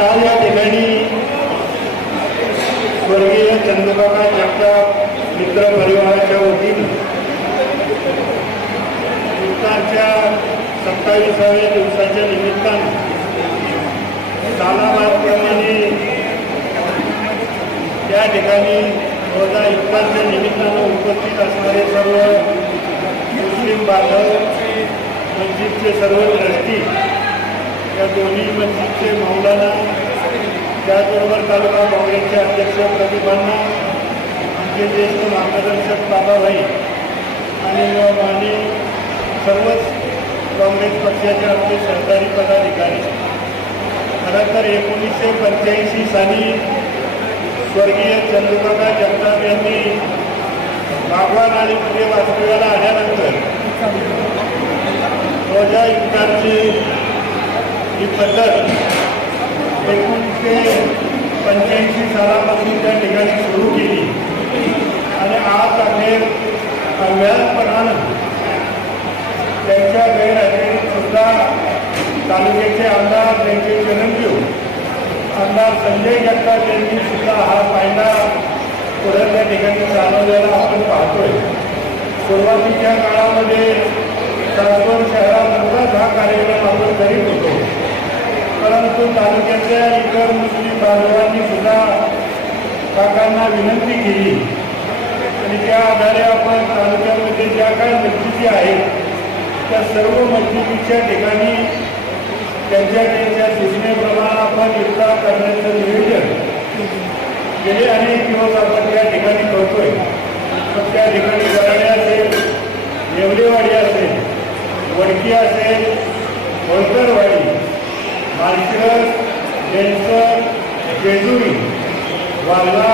आज या ठिकाणी स्वर्गीय चंद्रबाबा जगताप मित्र परिवाराच्या वतीनं इफ्तारच्या सत्तावीसाव्या दिवसाच्या निमित्तानं सालाबादप्रमाणे त्या ठिकाणी रोजा इफ्तारच्या निमित्तानं उपस्थित असणारे सर्व मुस्लिम बांधव मस्जिदचे सर्व ट्रस्टी या दोन्ही मस्जिदचे मौलाना त्याचबरोबर तालुका काँग्रेसचे अध्यक्ष प्रतिभांना आमचे ज्येष्ठ मार्गदर्शक बाबाभाई आणि आणि सर्वच काँग्रेस पक्षाचे आमचे सरकारी पदाधिकारी. खरं तर एकोणीसशे पंच्याऐंशी साली स्वर्गीय चंद्रप्रकाश जगताप यांनी भगवान आणि पुढे वास्तव्याला आल्यानंतर रोजा इफ्तारची ही पद्धत एकोणीसशे पंच्याऐंशी सालापासून त्या ठिकाणी सुरू केली. आणि आज अखेर अव्यासपणानं त्यांच्या गैरहजेरीत सुद्धा तालुक्याचे आमदार त्यांचे चिरंजीव आमदार संजय जगताप यांनी सुद्धा हा फायदा पुढे त्या ठिकाणी चालवलेला आपण पाहतोय. सुरुवातीच्या काळामध्ये सासवड शहरामधूनच हा कार्यक्रम आपण करीत होतो परंतु तालुक्यातल्या इतर मुस्लिम बांधवांनी सुद्धा काकांना विनंती केली. आणि त्या आधारे आपण तालुक्यामध्ये ज्या काही मस्जिदी आहेत त्या सर्व मस्जिदीच्या ठिकाणी त्यांच्या त्यांच्या सूचनेप्रमाणे आपण इफ्तार करण्याचं नियोजन गेले अनेक दिवस आपण त्या ठिकाणी करतोय. मग त्या ठिकाणी गराडे असेल येवलेवाडी असेल वडकी असेल होळकरवाडी माळशिरस बेलसर जेजुरी वाल्ला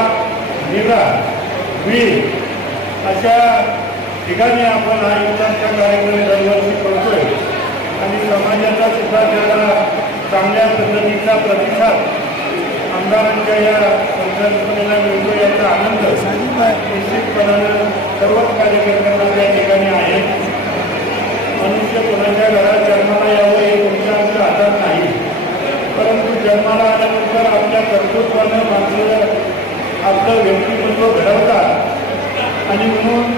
निरा वीर अशा ठिकाणी आपण हा युवकांचा कार्यक्रम दरवर्षी करतोय आणि समाजाचा सुद्धा त्याला चांगल्या पद्धतीचा प्रतिसाद आमदारांच्या या संकल्पनेला मिळतो याचा आनंद निश्चितपणानं सर्वच कार्यकर्त्यांना त्या ठिकाणी आहे. मनुष्य कोणाच्या घरात हिंदू घडवतात. आणि म्हणून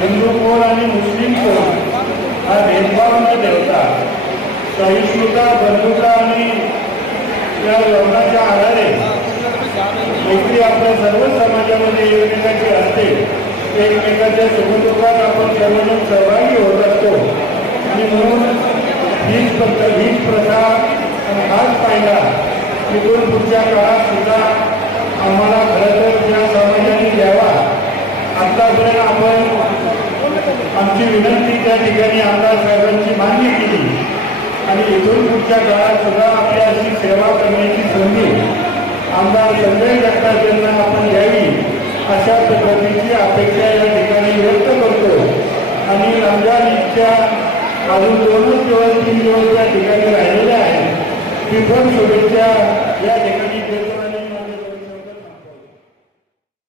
हिंदू कोण आणि मुस्लिम कोण हा भेदभाव म्हणजे न ठेवता सहिष्णुता बंधुता आणि या लग्नाच्या आधारे नोकरी आपल्या सर्व समाजामध्ये एकमेकाची असते. एकमेकाच्या सुखदुःखात आपण सर्वजण सहभागी होत असतो. आणि म्हणून हीच फक्त हीच प्रथा आणि हाच की दोन पुढच्या काळात सुद्धा आम्हाला खरं तर या समाजाने द्यावा. आतापर्यंत आपण आमची विनंती त्या ठिकाणी आमदार साहेबांची मान्य केली. आणि इथून पुढच्या काळात सुद्धा आपली अशी सेवा करण्याची संधी आमदार संजय जगताप यांना आपण द्यावी अशा पद्धतीची अपेक्षा या ठिकाणी व्यक्त करतो. आणि रमजान ईदच्या अजून दोनच दिवस तीन दिवस या ठिकाणी राहिलेल्या आहेत. ती शुभेच्छा या ठिकाणी